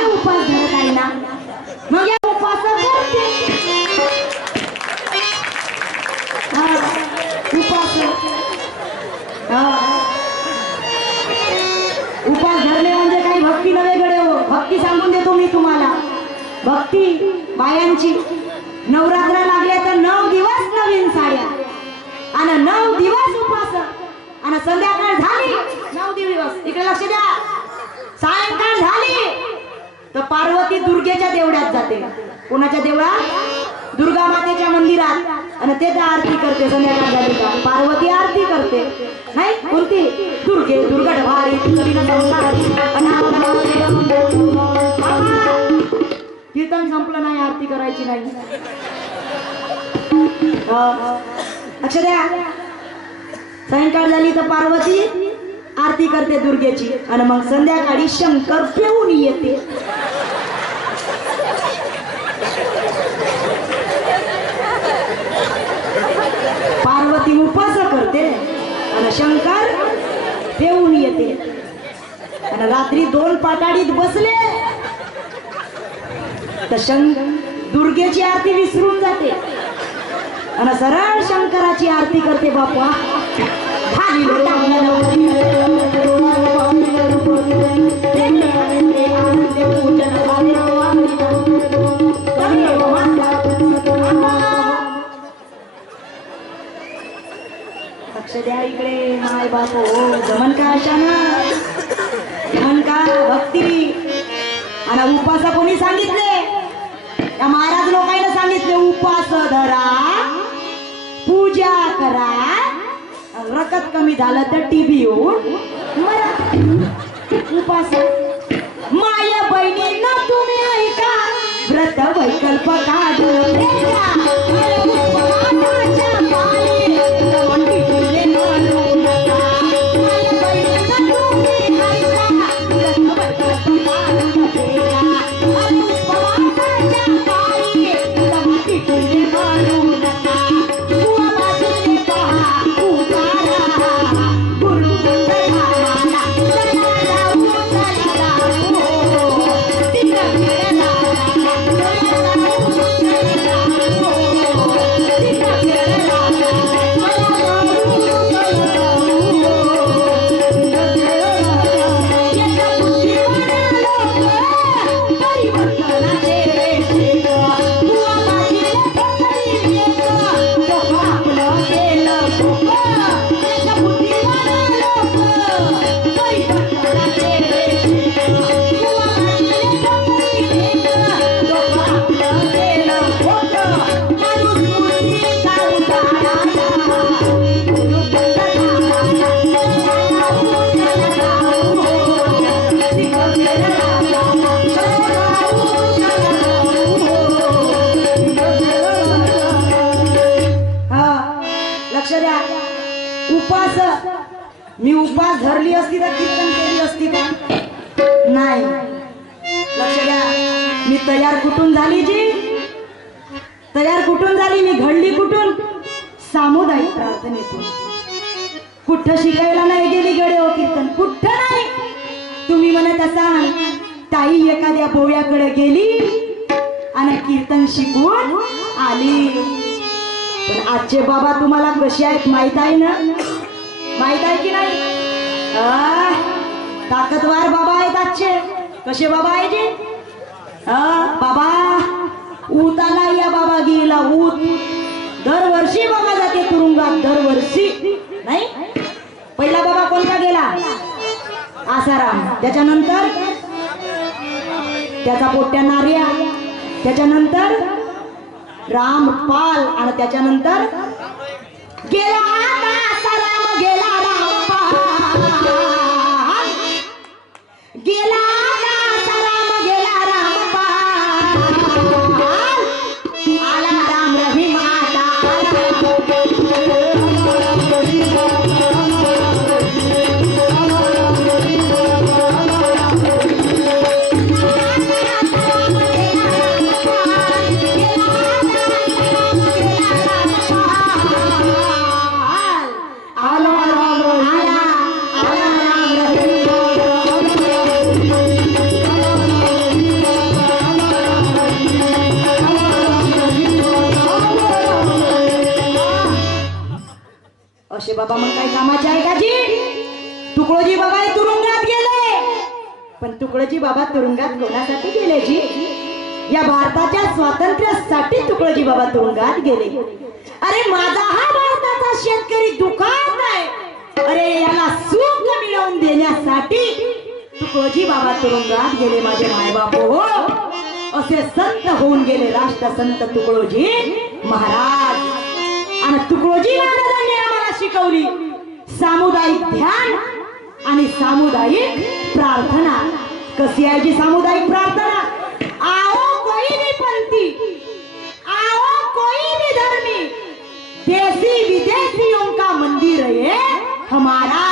फार उपास धरत आहे ना? मग या उपास उपास उपास धरणे म्हणजे काही भक्ती नव्हे गडे हो. भक्ती सांगून देतो मी तुम्हाला. भक्ती बायांची. नवरात्र लागल्या तर नऊ दिवस नवीन साड्या. आणि नऊ दिवस उपास आणि संध्याकाळ झाली नऊ दिवस. इकडे लक्ष द्या. सायंकाळ झाली. तर पार्वती दुर्गेच्या देवड्यात जाते. कोणाच्या देवळात? दुर्गा मातेच्या मंदिरात. आणि ते आरती करते संध्याकाळ झाली का पार्वती आरती करते. नाही कोणती? दुर्गे दुर्गट भारी कीर्तन संपलं नाही आरती करायची नाही. लक्ष द्या सायंकाळ झाली तर पार्वती आरती करते दुर्गेची. आणि मग संध्याकाळी शंकर पिऊन येते पार्वती उपास करते आणि शंकर देऊन येते. आणि रात्री दोन पाटाडीत बसले तर शंकर दुर्गेची आरती विसरून जाते. आणि सरळ शंकराची आरती करते बापा खाली बाप हो जमन का अशाना जमन का भक्ती? आणि उपास कोणी सांगितले? त्या महाराज लोकांना सांगितले उपास धरा पूजा करा. रकत कमी झालं तर टीबी येऊन मरा उपास तयार कुठून झाली जी? तयार कुठून झाली? मी घडली कुठून? सामुदायिक प्रार्थनेतून. कुठं शिकायला नाही गेली गडे हो कीर्तन? कुठं नाही? तुम्ही म्हणत असाल ताई एखाद्या बोव्याकडे गेली आणि कीर्तन शिकून आली. पण आजचे बाबा तुम्हाला कसे आहेत माहीत आहे ना? माहीत आहे की नाही? ताकदवार बाबा आहेत आजचे. कसे बाबा आहे जे? बाबा उताला या बाबा गेला ऊत. दरवर्षी बाबा जाते तुरुंगात दरवर्षी. नाही? पहिला बाबा कोणता गेला? आसाराम. त्याच्यानंतर? त्याचा पोट्या नार्या. त्याच्यानंतर? रामपाल. आणि त्याच्यानंतर? गेला. बाबा तुरुंगात कोणासाठी गेले जी. या भारताच्या स्वातंत्र्यासाठी तुकडोजी बाबा तुरुंगात गेले. अरे माझा हा भारताचा शेतकरी दुकान आहे. अरे याला सुख मिळवून देण्यासाठी तुकडोजी बाबा तुरुंगात गेले माझे मायबाप. हो असे संत होऊन गेले राष्ट्र संत तुकडोजी महाराज. आणि तुकडोजी महाराजांनी आम्हाला शिकवली सामुदायिक ध्यान आणि सामुदायिक प्रार्थना. कशी आहे जी सामुदायिक प्रार्थना? आओ कोई भी पंथी आओ कोई भी धर्मी देसी विदेशियों का मंदिर है हमारा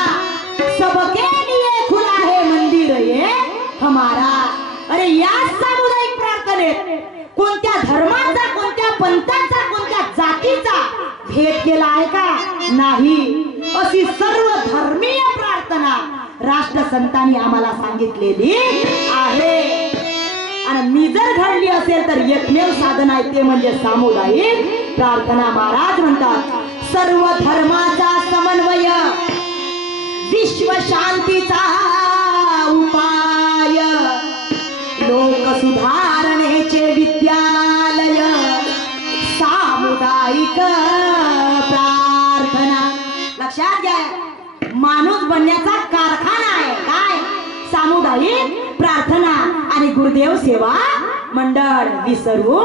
सबके लिए खुला है मंदिर ये हमारा। अरे या सामुदायिक प्रार्थनेत कोणत्या धर्माचा कोणत्या पंथाचा कोणत्या जातीचा भेद केला आहे का? नाही. अशी सर्व धर्मीय प्रार्थना राष्ट्रसंतांनी आम्हाला सांगितलेली आहे. आणि मी जर घडली असेल तर एकमेव साधन आहे ते म्हणजे सामुदायिक प्रार्थना महाराज म्हणतात सर्व धर्माचा समन्वय विश्व शांतीचा उपाय लोक सुधारणेचे विद्यालय सामुदायिक प्रार्थना. लक्षात घ्या माणूस बनण्याचा सामुदायिक प्रार्थना आणि गुरुदेव सेवा मंडळ विसरू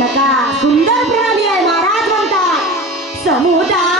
नका. सुंदर प्रणाली आहे. महाराज म्हणतात समुदाय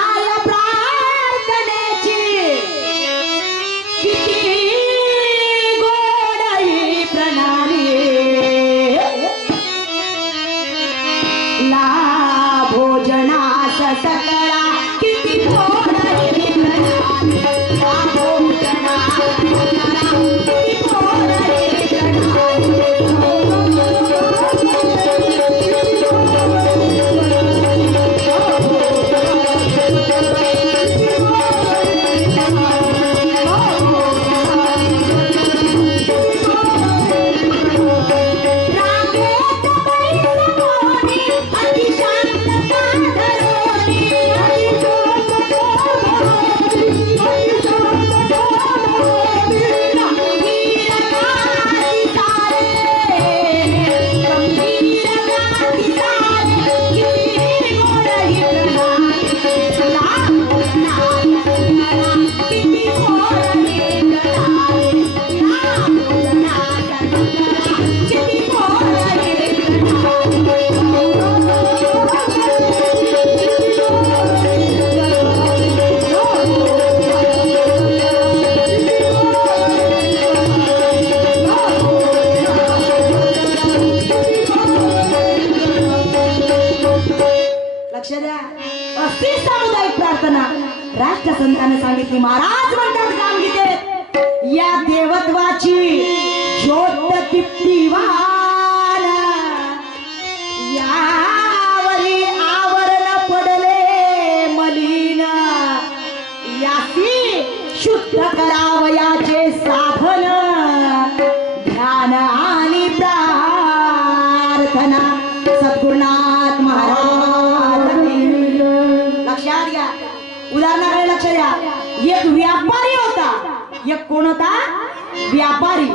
व्यापारी.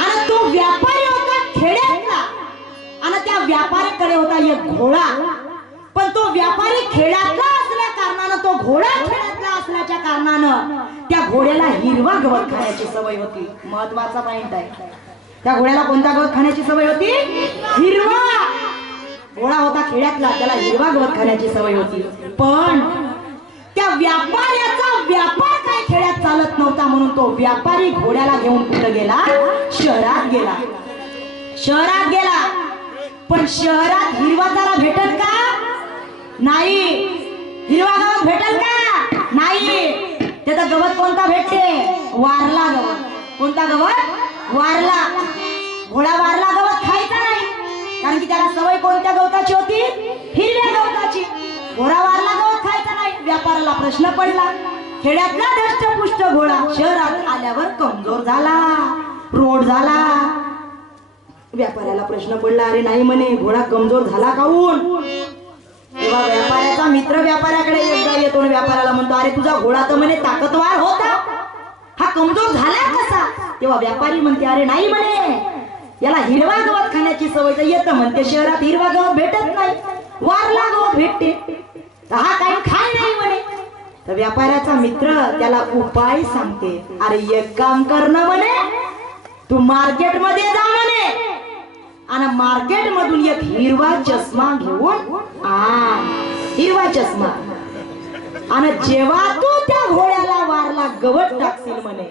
आणि तो व्यापारी होता खेड्यातला. आणि त्या व्यापाऱ्याकडे होता एक घोडा. पण तो व्यापारी खेड्यातला असल्या कारणानं तो घोडा खेड्यातला असल्याच्या कारणानं त्या घोड्याला हिरवा गवत खाण्याची सवय होती. महत्त्वाचा पॉइंट आहे त्या घोड्याला कोणता गवत खाण्याची सवय होती? हिरवा. घोडा होता खेड्यातला त्याला हिरवा गवत खाण्याची सवय होती. पण त्या व्यापाऱ्याचा व्यापार चालत नव्हता म्हणून तो व्यापारी घोड्याला घेऊन कुठं गेला. शहरात गेला. शहरात गेला. पण शहरात हिरवा चारा भेटल का? नाही. हिरवा गवत भेटल का? नाही. त्याचा गवत कोणता भेटते? वारला गवत. कोणता गवत? वारला. घोडा वारला गवत खायचा नाही. कारण की त्याला सवय कोणत्या गवताची होती? हिरव्या गवताची. घोडा वारला गवत खायचा नाही. व्यापाराला प्रश्न पडला. खेड्यातला धष्टपुष्ट घोडा शहरात आल्यावर कमजोर झाला रोड झाला. व्यापाऱ्याला प्रश्न पडला अरे नाही म्हणे घोडा कमजोर झाला काऊन? तेव्हा व्यापाऱ्याचा मित्र व्यापाऱ्याकडे एकदा येतो व्यापाऱ्याला म्हणतो अरे तुझा घोडा तर म्हणे ताकदवार होता. हा कमजोर झाला कसा? तेव्हा व्यापारी म्हणते अरे नाही म्हणे याला हिरवा गवत खाण्याची सवय तर येतं. म्हणते शहरात हिरवा गवत भेटत नाही. वारला गवत भेटते. हा काही खाय नाही म्हणे. तर व्यापाऱ्याचा मित्र त्याला उपाय सांगते. अरे एक काम कर ना म्हणे. तू मार्केटमध्ये जा म्हणे. आणि मार्केट मधून एक हिरवा चष्मा घेऊन आ हिरवा चष्मा. आणि जेव्हा तू त्या घोड्याला वारला गवत टाकशील म्हणे.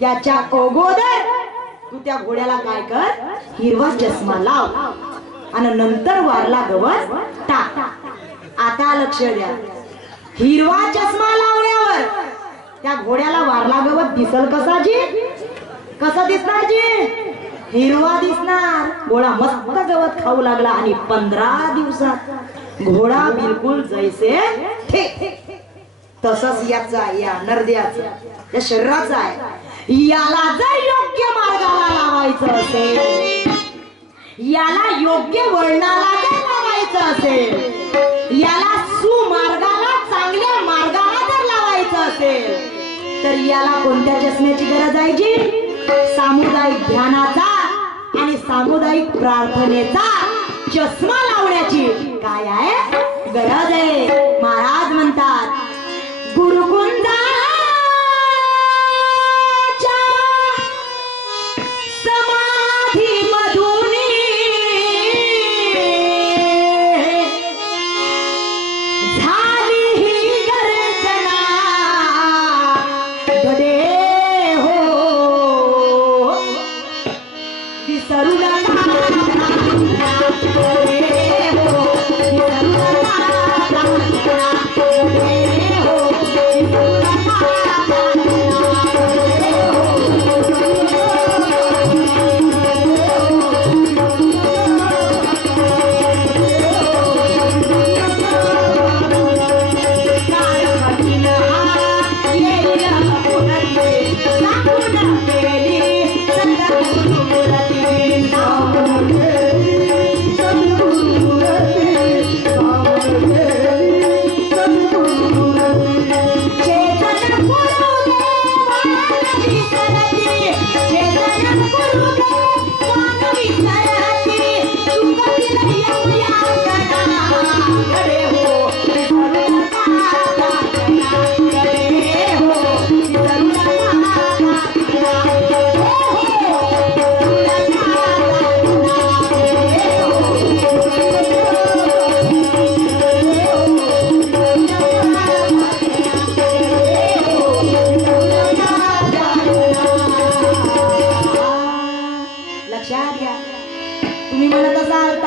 त्याच्या अगोदर तू त्या घोड्याला काय कर? हिरवा चष्मा लाव. आणि नंतर वारला गवत टाक. आता लक्ष द्या. हिरवा चष्मा लावल्यावर. त्या घोड्याला वारला गवत दिसल कसा जी? कसा दिसणार जी? हिरवा दिसणार. घोडा मस्त गवत खाऊ लागला आणि पंधरा दिवसात घोडा बिलकुल जैसे ठीक तसंच याचा या नरद्याच या शरीराचा आहे. याला जर योग्य मार्गाला लावायचं असेल याला योग्य वळणाला जर लावायचं असेल याला सुमार्गा चांगल्या मार्गाला जर लावायचं असेल तर याला कोणत्या चष्म्याची गरज आहे जी? सामुदायिक ध्यानाचा आणि सामुदायिक प्रार्थनेचा चष्मा लावण्याची काय आहे? गरज आहे. महाराज म्हणतात गुरुकुंदाच्या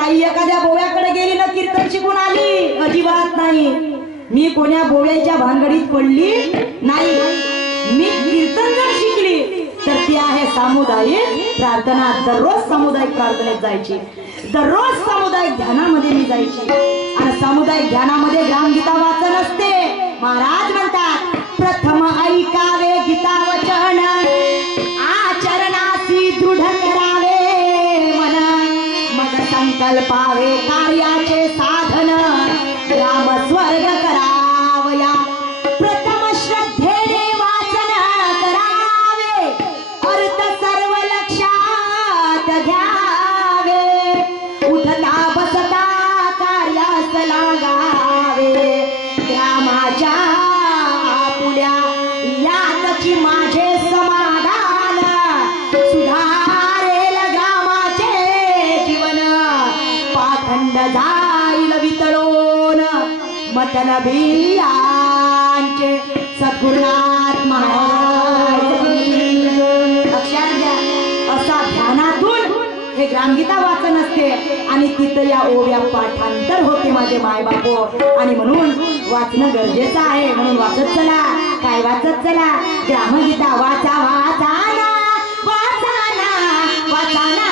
असाल एखाद्या बोव्याकडे गेली ना कीर्तन शिकून आली. अजिबात नाही. मी कोण्या बोव्याच्या भानगडीत पडली? नाही. मी कीर्तन जर शिकली तर ती आहे सामुदायिक प्रार्थना. दररोज सामुदायिक प्रार्थनेत जायची. दररोज सामुदायिक ध्यानामध्ये मी जायची. आणि सामुदायिक ध्यानामध्ये ग्रामगीता वाचन असते. महाराज म्हणतात मटन बियांचे सद्गुरुनाथ महाराज लक्षात घ्या असा ध्यानातून हे ग्रामगीता वाचन असते आणि तिथं या ओव्या पाठांतर होते माझे माय बापो आणि म्हणून वाचणं गरजेचं आहे म्हणून वाचत चला काय वाचत चला ग्रामगीता वाचा वाचाना वाचाना वाचाना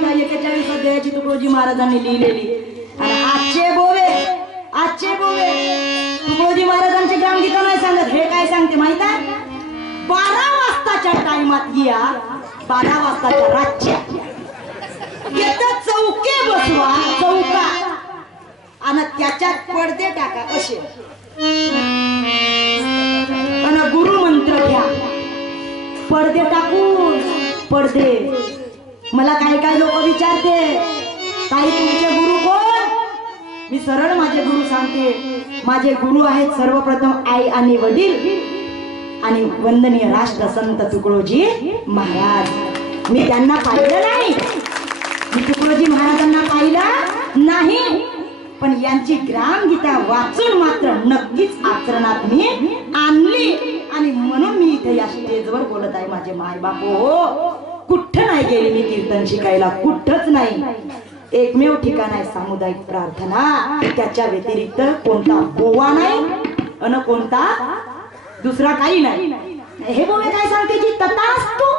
ग्रामगीता एकेचाळीस अध्यायाची तुकडोजी महाराजांनी लिहिलेली. आणि आजचे बोवे आजचे बोवे तुकडोजी महाराजांचे ग्रामगीता नाही सांगत हे काय सांगते माहीत आहे? बारा वाजताच्या टायमात या बारा वाजताच्या रातच्या. चौके बसवा चौका. आणि त्याच्यात पडदे टाका असे. आणि गुरुमंत्र घ्या. पडदे टाकून पडदे. मला काही काही लोक विचारते काही तुमचे गुरु कोण? मी सरळ माझे गुरु सांगते माझे गुरु आहेत सर्वप्रथम आई आणि वडील आणि वंदनीय राष्ट्र संत तुकडोजी महाराज. मी त्यांना पाहिलं नाही. मी तुकडोजी महाराजांना पाहिला नाही. पण यांची ग्रामगीता वाचून मात्र नक्कीच आचरणात मी आणली. आणि म्हणून मी इथे या स्टेजवर बोलत आहे माझे माय बाप हो. हो. कुठं नाही गेली मी कीर्तन शिकायला? कुठंच नाही. एकमेव ठिकाण आहे सामुदायिक प्रार्थना. त्याच्या व्यतिरिक्त कोणता गोवा नाही अन कोणता दुसरा काही नाही. हे बोवे काय सांगते की तथाच तू.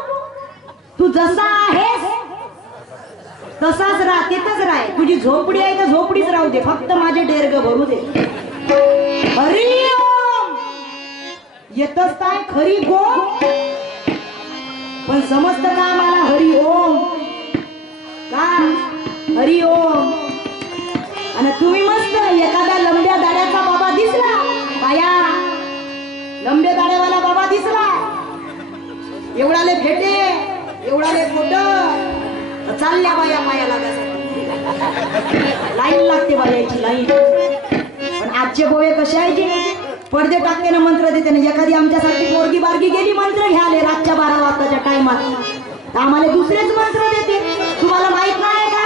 तू जसा आहेस तसाच राह तिथंच राह. तुझी झोपडी आहे तर झोपडीच राहू दे. फक्त माझे डेरग भरू दे. हरी येतच काय? खरी गो पण समजत का मला हरी ओम. का? हरी ओम. आणि तुम्ही मस्त एखादा लंब्या दाड्याचा बाबा दिसला. बाया लंब्या दाड्यावाला बाबा दिसला. एवढाले फेटे एवढाले फोट. चालल्या बाया माया लागायसाठी. लाईन लागते बायाची लाईन. पण आजचे गोवे कसे आहे पडदे टाकते ना मंत्र देते ना. एखादी आमच्यासारखी पोरगी बारगी गेली मंत्र घ्याले रातच्या बारा वाजताच्या टायमात. आम्हाला दुसरेच मंत्र देते. तुम्हाला माहीत नाही का?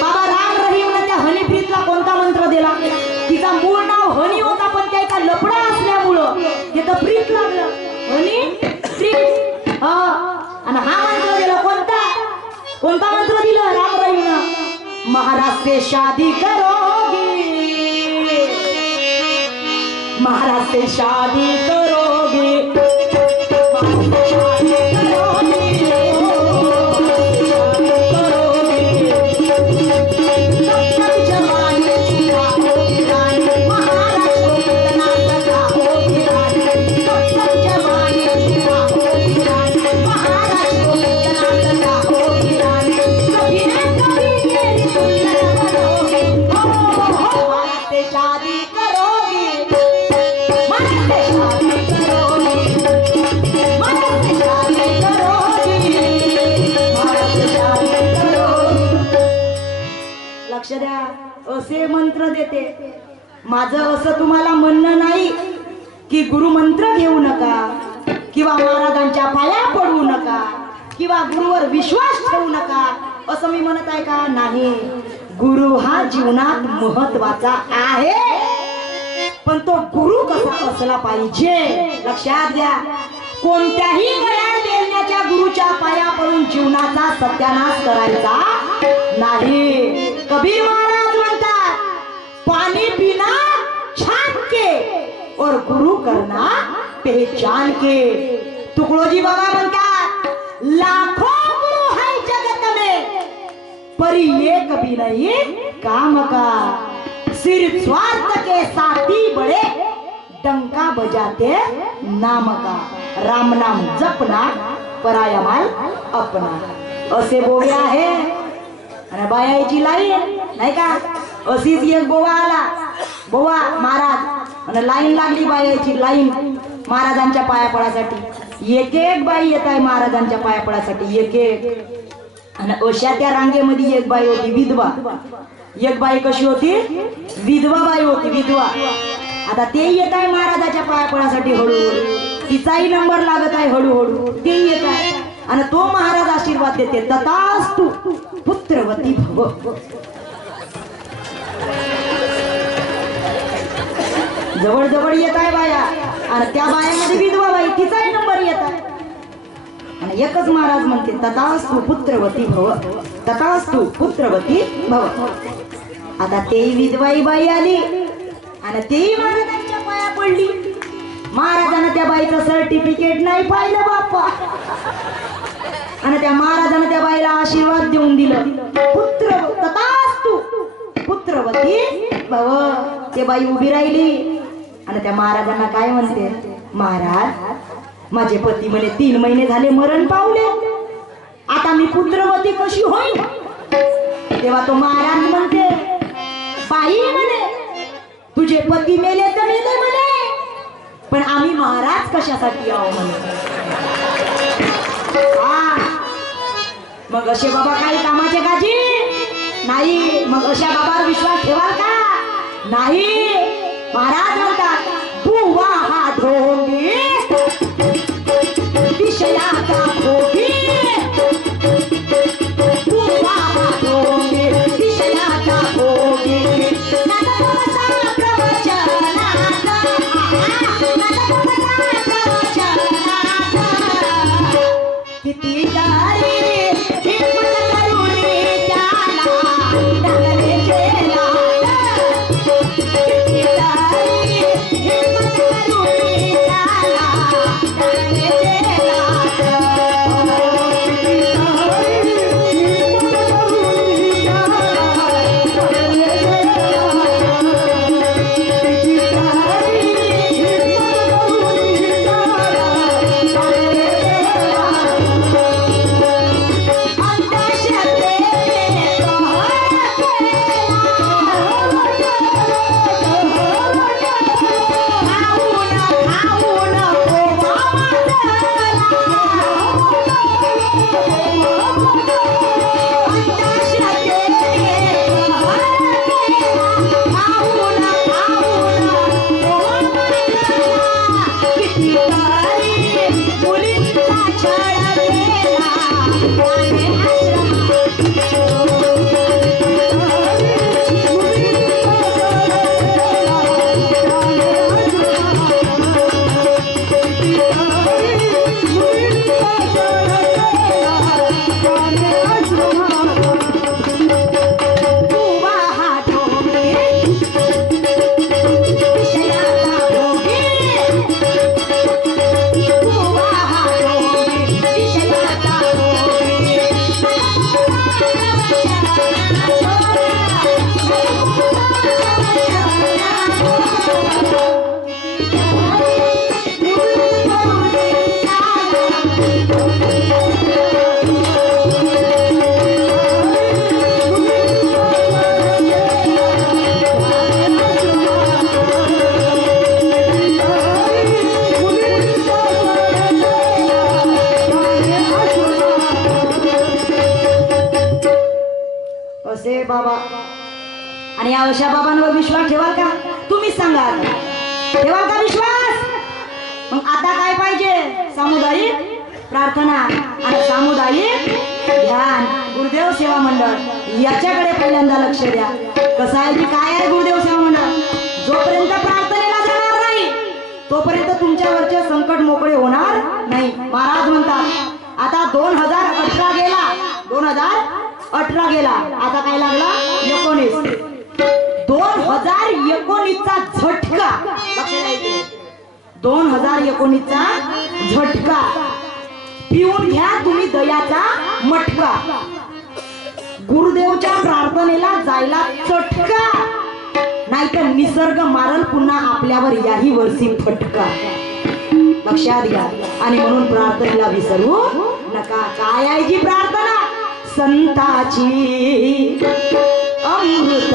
बाबा राम रहीम त्या हनीप्रीतला कोणता मंत्र दिला? तिचा मूळ नाव हनी होता पण त्या एका लपडा असल्यामुळं तिथं प्रीत लागलं. हनी प्रीत. हा. आणि हा मंत्र दिला कोणता? कोणता मंत्र दिला? राम रहीम महाराज से शादी करो. महाराज से शादी करोगे म्हणत आहे का? नाही. गुरु हा जीवनात महत्त्वाचा आहे. पण तो गुरु कसा असला पाहिजे? लक्षात घ्या. कोणत्याही वयात बेलण्याच्या गुरुच्या पाया पडून जीवनाचा सत्यानाश करायचा नाही. कबीर महाराज म्हणतात पाणी पिना छान के और गुरु करना पहचान के. तुकडोजी बाबा म्हणतात लाखो पर एक भी नहीं काम का सिर्फ स्वार्थ के साथी बड़े डंका बजाते नाम का राम नाम जपना पराया माल अपना। असे बोवे आहे। आणि बायाची लाईन नाही का? अशीच एक बोवा आला. बोवा महाराज. आणि लाईन लागली बायाची लाईन महाराजांच्या पाया पडासाठी एक एक बाई येत आहे महाराजांच्या पाया पडासाठी एक एक. आणि अशा त्या रांगेमध्ये एक बाई होती विधवा. एक बाई कशी होती? विधवा बाई होती विधवा. आता ते येत आहे महाराजाच्या पायापणासाठी हळूहळू. तिचाही नंबर लागत आहे हळूहळू. ते येत आहे. आणि तो महाराज आशीर्वाद देते. तथाच तू पुत्रवती भव. जवळ जवळ येत आहे बाया. आणि त्या बायामध्ये विधवा बाई तिचाही नंबर येत आहे. आणि एकच महाराज म्हणते तथास्तु पुत्रवती भव तथास्तु पुत्रवती भव आता तेही विधवाई बाई आली आणि तेही महाराजांच्या पाया पडली. महाराजांना त्या बाईचं सर्टिफिकेट नाही पाहिलं बाप्पा. आणि त्या महाराजानं त्या बाईला आशीर्वाद देऊन दिलं. पुत्र तथास्तु पुत्रवती भव ते बाई उभी राहिली. आणि त्या महाराजांना काय म्हणते महाराज माझे पती म्हणे तीन महिने झाले मरण पावले. आता मी पुत्रवती कशी होईल तेव्हा तो महाराज म्हणते बाई म्हणे तुझे पती मेले तर मेले म्हणे पण आम्ही महाराज कशासाठी आहो म्हणे? मग असे बाबा काही कामाचे काजी? नाही. मग अशा बाबावर विश्वास ठेवाल का? नाही. महाराज म्हणतात बुवा हा धोंगी या अशा बाबांवर विश्वास ठेवाल का? तुम्हीच सांगा ठेवाल का विश्वास? मग आता काय पाहिजे? सामुदायिक प्रार्थना आणि सामुदायिक ध्यान. गुरुदेव सेवा मंडळ याच्याकडे पहिल्यांदा लक्ष द्या. कसं आहे की काय आहे गुरुदेव सेवा मंडळ? जोपर्यंत प्रार्थनेला जाणार नाही तोपर्यंत तुमच्यावरचे संकट मोकळे होणार नाही. महाराज म्हणतात आता दोन हजार अठरा गेला दोन हजार अठरा गेला. आता काय लागला? एकोणीस. दोन हजार एकोणीसचा झटका. दोन हजार एकोणीसचा झटका. पिऊन घ्या तुम्ही दयाचा मटका. गुरुदेवच्या प्रार्थनेला जायला चटका. नाहीतर निसर्ग मारल पुन्हा आपल्यावर याही वर्षी फटका. लक्षात घ्या. आणि म्हणून प्रार्थनेला विसरू नका. काय आहे जी प्रार्थना? संताची अमृत